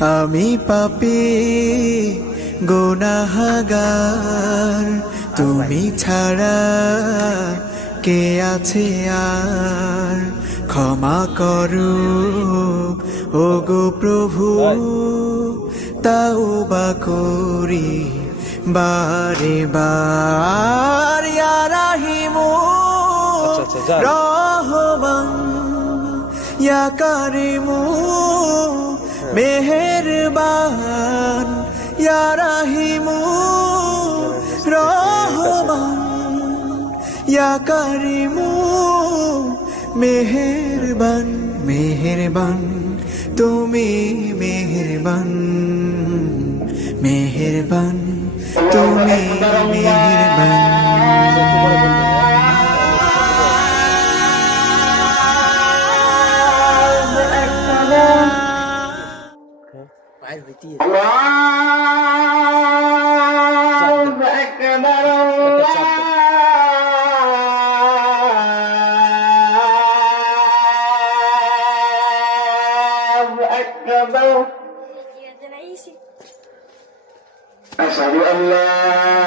আমি পাপী গুনাহগার, তুমি ছাড়া কে আছে আর? ক্ষমা করো ওগো প্রভু, তাওবা করি বারে বার। ইয়া রাহিমু রহমান, ইয়া কারিমু মেহেরবান, ইয়া রাহিমু রহমান, ইয়া কারিমু মেহেরবান। মেহেরবান তুমি মেহেরবান, মেহেরবান তুমি মেহেরবান। أشهد أن لا